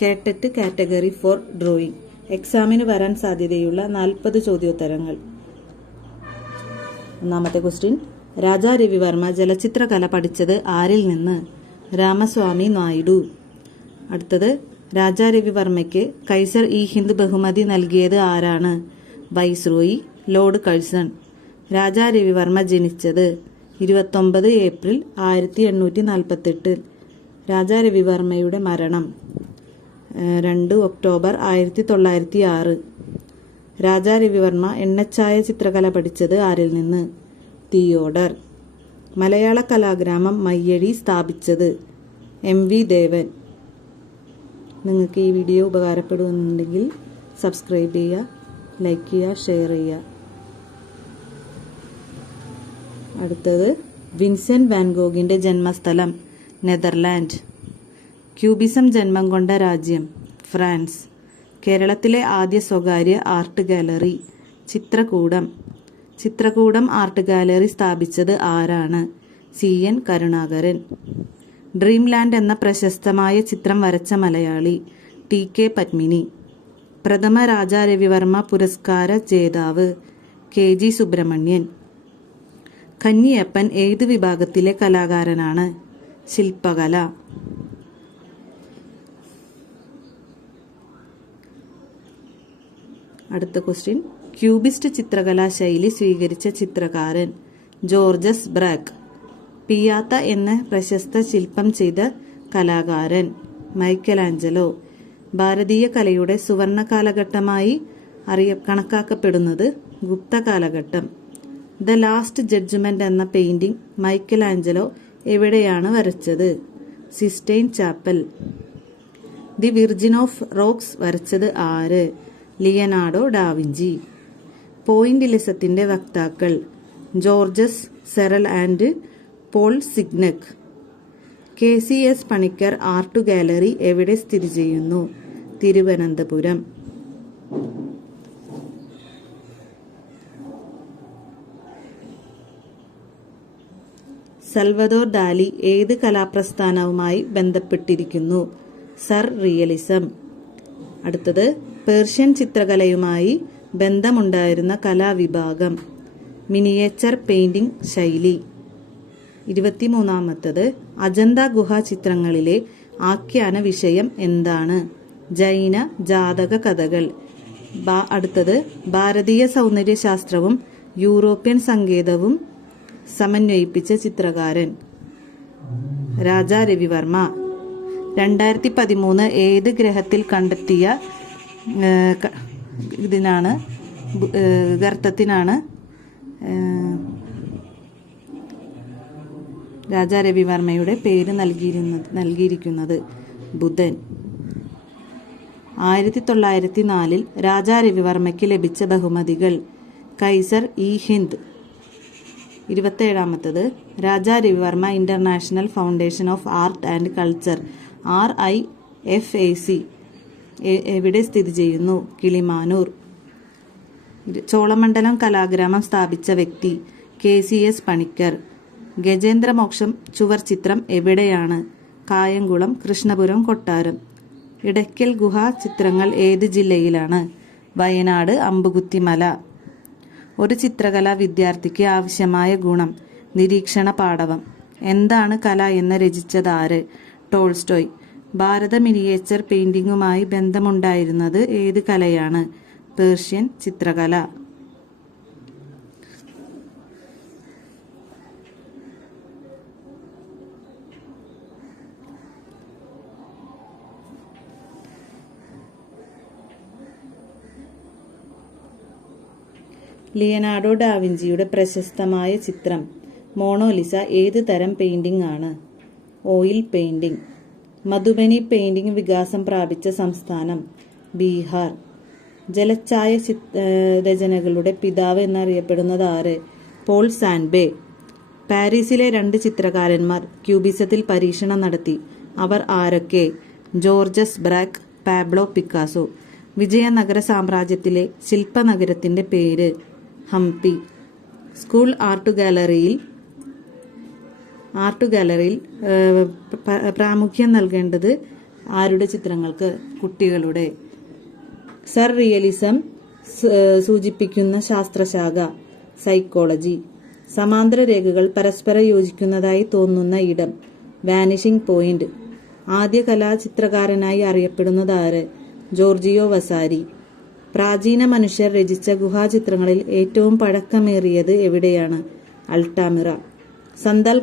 കേട്ടറ്റ് category four drawing. എക്സാമിന് വരാൻ സാധ്യതയുള്ള 40 ചോദ്യോത്തരങ്ങൾ. ഒന്നാമത്തെ ക്വസ്റ്റ്യൻ, രാജാ രവിവർമ്മ ചലച്ചിത്രകല പഠിച്ചത് ആരിൽ നിന്ന്? രാമസ്വാമി നായിഡു. അടുത്തത്, രാജാ രവിവർമ്മയ്ക്ക് കൈസർ ഇ ഹിന്ദ് ബഹുമതി നൽകിയത് ആരാണ്? Viceroy lord Curzon. Raja Ravi Varma ജനിച്ചത് 29 ഏപ്രിൽ 1848. രാജാ രവിവർമ്മയുടെ മരണം 2 ഒക്ടോബർ 1906. രാജാ രവിവർമ്മ എണ്ണച്ചായ ചിത്രകല പഠിച്ചത് ആരിൽ നിന്ന്? തിയോഡർ. മലയാള കലാഗ്രാമം മയ്യഴി സ്ഥാപിച്ചത് MV ദേവൻ. നിങ്ങൾക്ക് ഈ വീഡിയോ ഉപകാരപ്പെടുന്നുണ്ടെങ്കിൽ സബ്സ്ക്രൈബ് ചെയ്യുക, ലൈക്ക് ചെയ്യുക, ഷെയർ ചെയ്യുക. അടുത്തത്, വിൻസെന്റ് വാൻഗോഗിന്റെ ജന്മസ്ഥലം നെതർലാൻഡ്. ക്യൂബിസം ജന്മം കൊണ്ട രാജ്യം ഫ്രാൻസ്. കേരളത്തിലെ ആദ്യ സ്വകാര്യ ആർട്ട് ഗാലറി ചിത്രകൂടം. ചിത്രകൂടം ആർട്ട് ഗാലറി സ്ഥാപിച്ചത് ആരാണ്? CN കരുണാകരൻ. ഡ്രീംലാൻഡ് എന്ന പ്രശസ്തമായ ചിത്രം വരച്ച മലയാളി TK പത്മിനി. പ്രഥമ രാജാ രവിവർമ്മ പുരസ്കാര ജേതാവ് KG സുബ്രഹ്മണ്യൻ. കഞ്ഞിയപ്പൻ ഏത് വിഭാഗത്തിലെ കലാകാരനാണ്? ശില്പകല. അടുത്ത ക്വസ്റ്റ്യൻ, ക്യൂബിസ്റ്റ് ചിത്രകലാ ശൈലി സ്വീകരിച്ച ചിത്രകാരൻ ജോർജസ് ബ്രാക്ക്. പിയാത്ത എന്ന പ്രശസ്ത ശില്പം ചെയ്ത കലാകാരൻ മൈക്കലാഞ്ചലോ. ഭാരതീയ കലയുടെ സുവർണ കാലഘട്ടമായി കണക്കാക്കപ്പെടുന്നത് ഗുപ്ത കാലഘട്ടം. ദ ലാസ്റ്റ് ജഡ്ജ്മെന്റ് എന്ന പെയിന്റിംഗ് മൈക്കലാഞ്ചലോ എവിടെയാണ് വരച്ചത്? Sistine Chapel. The Virgin of Rocks വരച്ചത് ആര്? Leonardo da Vinci. പോയിന്റിലിസത്തിന്റെ വക്താക്കൾ Georges Seurat and Paul Signac. KCS Panicker art gallery എവിടെ സ്ഥിതി ചെയ്യുന്നു? തിരുവനന്തപുരം. സൽവദോർ ദാലി ഏത് കലാപ്രസ്ഥാനവുമായി ബന്ധപ്പെട്ടിരിക്കുന്നു? Surrealism. അടുത്തത്, പേർഷ്യൻ ചിത്രകലയുമായി ബന്ധമുണ്ടായിരുന്ന കലാവിഭാഗം മിനിയേച്ചർ പെയിന്റിംഗ് ശൈലി. 23ാമത്തത്, അജന്ത ഗുഹാ ചിത്രങ്ങളിലെ ആഖ്യാന വിഷയം എന്താണ്? ജൈന ജാതക കഥകൾ. അടുത്തത്, ഭാരതീയ സൗന്ദര്യശാസ്ത്രവും യൂറോപ്യൻ സങ്കേതവും സമന്വയിപ്പിച്ച ചിത്രകാരൻ രാജാ രവിവർമ്മ. 2013 ഏത് ഗ്രഹത്തിൽ കണ്ടെത്തിയ ഗർത്തത്തിനാണ് രാജാ രവിവർമ്മയുടെ പേര് നൽകിയിരിക്കുന്നത്? ബുധൻ. 1904 രാജാ രവിവർമ്മയ്ക്ക് ലഭിച്ച ബഹുമതികൾ. കൈസർ ഇ ഹിന്ദ്. 27ാമത്തത്, Raja Ravi Varma International Foundation of Art and Culture RIFAC എവിടെ സ്ഥിതി ചെയ്യുന്നു? കിളിമാനൂർ. ചോളമണ്ഡലം കലാഗ്രാമം സ്ഥാപിച്ച വ്യക്തി KCS പണിക്കർ. ഗജേന്ദ്രമോക്ഷം ചുവർ ചിത്രം എവിടെയാണ്? കായംകുളം, കൃഷ്ണപുരം, കൊട്ടാരം. ഇടയ്ക്കൽ ഗുഹാ ചിത്രങ്ങൾ ഏത് ജില്ലയിലാണ്? വയനാട്, അമ്പുകുത്തിമല. ഒരു ചിത്രകലാ വിദ്യാർത്ഥിക്ക് ആവശ്യമായ ഗുണം നിരീക്ഷണ പാടവം. എന്താണ് കല എന്ന് രചിച്ചതാര്? ടോൾസ്റ്റോയ്. ഭാരത മിനിയേച്ചർ പെയിന്റിംഗുമായി ബന്ധമുണ്ടായിരുന്നത് ഏത് കലയാണ്? പേർഷ്യൻ ചിത്രകല. ലിയനാർഡോ ഡാവിഞ്ചിയുടെ പ്രശസ്തമായ ചിത്രം മോണോലിസ ഏത് തരം പെയിന്റിംഗ് ആണ്? Oil painting. മധുബനി പെയിന്റിംഗ് വികാസം പ്രാപിച്ച സംസ്ഥാനം ബീഹാർ. ജലച്ചായ രചനകളുടെ പിതാവ് എന്നറിയപ്പെടുന്നത് ആര്? പോൾ സാൻബേ. പാരീസിലെ 2 ചിത്രകാരന്മാർ ക്യൂബിസത്തിൽ പരീക്ഷണം നടത്തി. അവർ ആരൊക്കെ? Georges Braque, Pablo Picasso. Vijayanagara സാമ്രാജ്യത്തിലെ ശില്പനഗരത്തിന്റെ പേര് ഹംപി. സ്കൂൾ ആർട്ട് ഗാലറിയിൽ പ്രാമുഖ്യം നൽകേണ്ടത് ആരുടെ ചിത്രങ്ങൾക്ക്? കുട്ടികളുടെ. സർ റിയലിസം സൂചിപ്പിക്കുന്ന ശാസ്ത്രശാഖ? സൈക്കോളജി. സമാന്തര രേഖകൾ പരസ്പരം യോജിക്കുന്നതായി തോന്നുന്ന ഇടം? Vanishing point. ആദ്യ കലാചിത്രകാരനായി അറിയപ്പെടുന്നത് ആര്? ജോർജിയോ വസാരി. പ്രാചീന മനുഷ്യർ രചിച്ച ഗുഹാചിത്രങ്ങളിൽ ഏറ്റവും പഴക്കമേറിയത് എവിടെയാണ്? അൾട്ടാമിറ. സന്താൽ